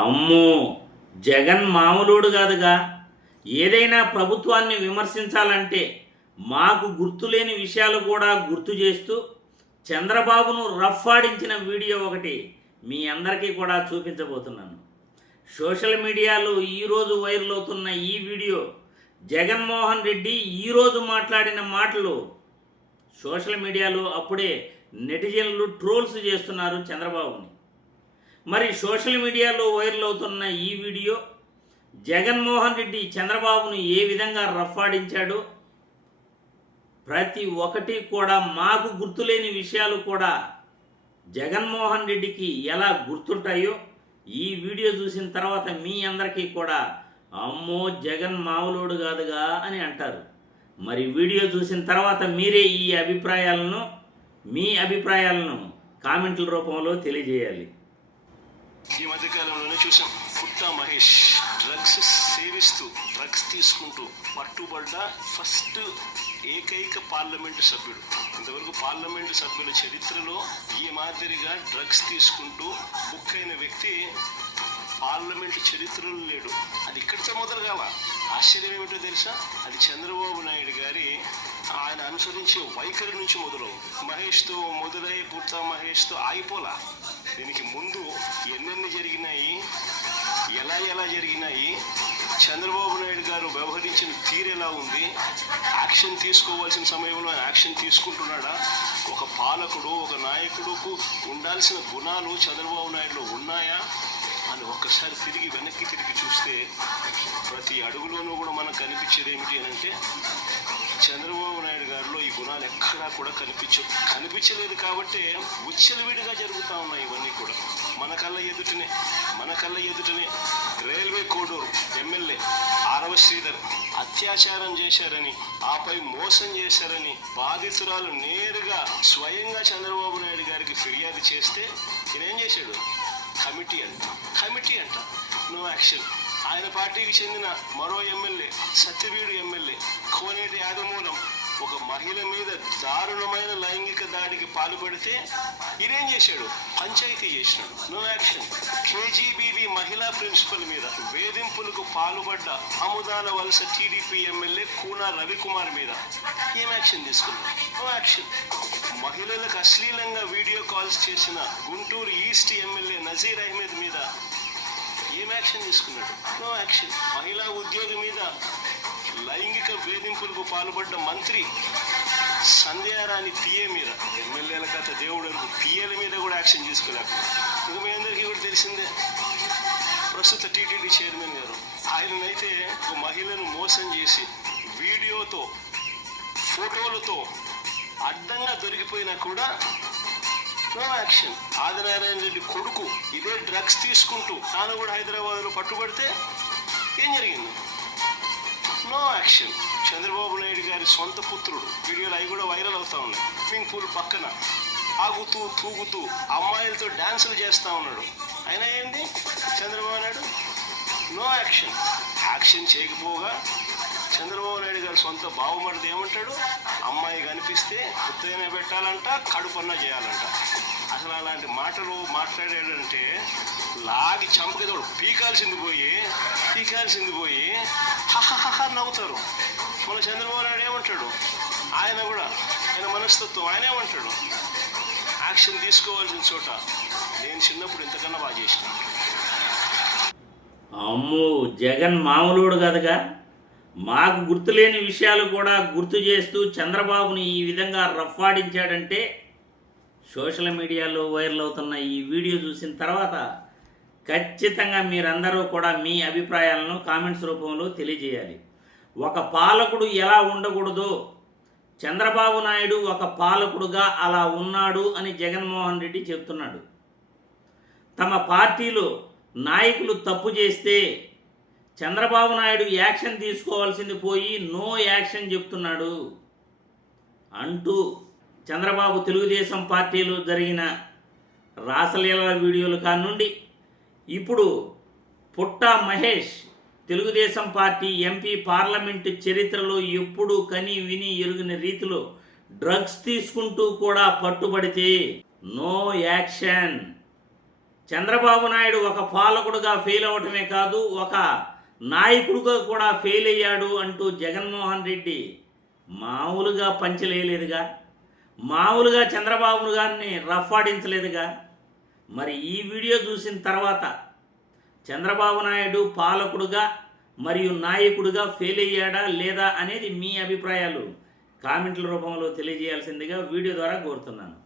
అమ్మో, జగన్ మామూలుడు కాదుగా. ఏదైనా ప్రభుత్వాన్ని విమర్శించాలంటే మాకు గుర్తులేని విషయాలు కూడా గుర్తు చేస్తూ చంద్రబాబును రఫ్ఫాడించిన వీడియో ఒకటి మీ అందరికీ కూడా చూపించబోతున్నాను. సోషల్ మీడియాలో ఈరోజు వైరల్ అవుతున్న ఈ వీడియో జగన్మోహన్ రెడ్డి ఈరోజు మాట్లాడిన మాటలు సోషల్ మీడియాలో అప్పుడే నెటిజన్లు ట్రోల్స్ చేస్తున్నారు చంద్రబాబుని. మరి సోషల్ మీడియాలో వైరల్ అవుతున్న ఈ వీడియో జగన్మోహన్ రెడ్డి చంద్రబాబును ఏ విధంగా రఫ్ఫాడించాడో ప్రతి ఒక్కటి కూడా మాకు గుర్తులేని విషయాలు కూడా జగన్మోహన్ రెడ్డికి ఎలా గుర్తుంటాయో ఈ వీడియో చూసిన తర్వాత మీ అందరికీ కూడా అమ్మో జగన్ మామూలుడు కాదుగా అని అంటారు. మరి వీడియో చూసిన తర్వాత మీరే మీ అభిప్రాయాలను కామెంట్ల రూపంలో తెలియజేయాలి. ఈ మధ్యకాలంలోనే చూసాం, పుట్టా మహేష్ డ్రగ్స్ సేవిస్తూ డ్రగ్స్ తీసుకుంటూ పట్టుబడ్డ ఫస్ట్ ఏకైక పార్లమెంటు సభ్యుడు. ఇంతవరకు పార్లమెంటు సభ్యుల చరిత్రలో ఈ మాదిరిగా డ్రగ్స్ తీసుకుంటూ బుక్ అయిన వ్యక్తి పార్లమెంటు చరిత్రలో లేడు. అది ఇక్కడితో మొదలు కావ. ఆశ్చర్యం ఏమిటో తెలుసా? అది చంద్రబాబు నాయుడు గారి ఆయన అనుసరించే వైఖరి నుంచి మొదలవు. మహేష్తో మొదలై పుట్టా మహేష్తో ఆగిపోలా. దీనికి ముందు ఎన్నెన్ని జరిగినాయి, ఎలా జరిగినాయి, చంద్రబాబు నాయుడు గారు వ్యవహరించిన తీరు ఎలా ఉంది, యాక్షన్ తీసుకోవాల్సిన సమయంలో యాక్షన్ తీసుకుంటున్నాడా, ఒక పాలకుడు ఒక నాయకుడుకు ఉండాల్సిన గుణాలు చంద్రబాబు నాయుడులో ఉన్నాయా అని ఒక్కసారి వెనక్కి తిరిగి చూస్తే ప్రతి అడుగులోనూ కూడా మనకు కనిపించేది ఏమిటి అని అంటే చంద్రబాబు నాయుడు గారిలో ఈ గుణాలు ఎక్కడా కూడా కనిపించలేదు. కాబట్టి విచ్చలవిడిగా జరుగుతూ ఉన్నాయి ఇవన్నీ కూడా మన కళ్ళ ఎదుటనే. రైల్వే కోడూరు ఎమ్మెల్యే ఆరవ శ్రీధర్ అత్యాచారం చేశారని, ఆపై మోసం చేశారని బాధితురాలు నేరుగా స్వయంగా చంద్రబాబు నాయుడు గారికి ఫిర్యాదు చేస్తే ఈయనేం చేశాడు? కమిటీ అంట నో యాక్షన్. ఆయన పార్టీకి చెందిన మరో ఎమ్మెల్యే సత్యవీడు ఎమ్మెల్యే కోనేటి ఆదిమూలం ఒక మహిళ మీద దారుణమైన లైంగిక దాడికి పాల్పడితే ఈయనేం చేశాడు? పంచాయతీ చేసినాడు, నో యాక్షన్. కేజీబీవీ మహిళా ప్రిన్సిపల్ మీద వేధింపులకు పాల్పడ్డ అముదాల వలస టీడీపీ ఎమ్మెల్యే కూనా రవికుమార్ మీద ఏం యాక్షన్ తీసుకున్నాడు? No action. మహిళలకు అశ్లీలంగా వీడియో కాల్స్ చేసిన గుంటూరు ఈస్ట్ ఎమ్మెల్యే నజీర్ అహ్మద్ మీద ఏం యాక్షన్ తీసుకున్నాడు? No action. మహిళా ఉద్యోగి మీద లైంగిక వేధింపులకు పాల్పడ్డ మంత్రి సంధ్యారాణి పిఏ మీద, ఎమ్మెల్యేల కథ దేవుడు పిఏల మీద కూడా యాక్షన్ తీసుకోలేకపోయింది. ఇంకా మీ అందరికీ కూడా తెలిసిందే, ప్రస్తుత టీటీడీ చైర్మన్ గారు ఆయననైతే ఒక మహిళను మోసం చేసి వీడియోతో ఫోటోలతో అడ్డంగా దొరికిపోయినా కూడా నో యాక్షన్. ఆదినారాయణ రెడ్డి కొడుకు ఇదే డ్రగ్స్ తీసుకుంటూ తాను కూడా హైదరాబాద్లో పట్టుబడితే ఏం జరిగింది? No action. చంద్రబాబు నాయుడు గారి సొంత పుత్రుడు వీడియోలు అవి కూడా వైరల్ అవుతా ఉన్నాయి. స్విమ్మింగ్ పూల్ పక్కన ఆగుతూ తూగుతూ అమ్మాయిలతో డ్యాన్సులు చేస్తూ ఉన్నాడు. అయినా ఏంటి Chandrababu Naidu? No action. Action చేయకపోగా చంద్రబాబు నాయుడు గారు సొంత బావమరిది ఏమంటాడు? అమ్మాయి కనిపిస్తే ఉత్తైనా పెట్టాలంట, కడుపన్నా చేయాలంట. అసలు అలాంటి మాటలు మాట్లాడాడంటే లాగి చంపకదోడు పీకాల్సింది పోయి హహహ నవ్వుతారు. మన చంద్రబాబు నాయుడు ఏమంటాడు? ఆయన మనస్తత్వం ఆయన ఏమంటాడు? యాక్షన్ తీసుకోవాల్సిన చోట నేను చిన్నప్పుడు ఇంతకన్నా బాగా చేసిన. అమ్మో జగన్ మామూలుడు కదగా. మాకు గుర్తులేని విషయాలు కూడా గుర్తు చేస్తూ చంద్రబాబుని ఈ విధంగా రఫ్ఫాడించాడంటే సోషల్ మీడియాలో వైరల్ అవుతున్న ఈ వీడియో చూసిన తర్వాత ఖచ్చితంగా మీరందరూ కూడా మీ అభిప్రాయాలను కామెంట్స్ రూపంలో తెలియజేయాలి. ఒక పాలకుడు ఎలా ఉండకూడదో చంద్రబాబు నాయుడు ఒక పాలకుడుగా అలా ఉన్నాడు అని జగన్మోహన్ రెడ్డి చెప్తున్నాడు. తమ పార్టీలో నాయకులు తప్పు చేస్తే చంద్రబాబు నాయుడు యాక్షన్ తీసుకోవాల్సింది పోయి నో యాక్షన్ చెప్తున్నాడు అంటూ చంద్రబాబు తెలుగుదేశం పార్టీలో జరిగిన రాసలీలల వీడియోలు కానుండి ఇప్పుడు Putta Mahesh Telugu Desam party MP parliament చరిత్రలో ఎప్పుడూ కని విని ఎరుగని రీతిలో డ్రగ్స్ తీసుకుంటూ కూడా పట్టుబడితే నో యాక్షన్. చంద్రబాబు నాయుడు ఒక పాలకుడుగా ఫెయిల్ అవ్వటమే కాదు, ఒక నాయకుడుగా కూడా ఫెయిల్ అయ్యాడు అంటూ జగన్మోహన్ రెడ్డి మామూలుగా పంచలేయలేదుగా, మామూలుగా చంద్రబాబు గారిని రఫాడించలేదుగా. మరి ఈ వీడియో చూసిన తర్వాత చంద్రబాబు నాయుడు పాలకుడుగా మరియు నాయకుడిగా ఫెయిల్ అయ్యాడా లేదా అనేది మీ అభిప్రాయాలు కామెంట్ల రూపంలో తెలియజేయాల్సిందిగా వీడియో ద్వారా కోరుతున్నాను.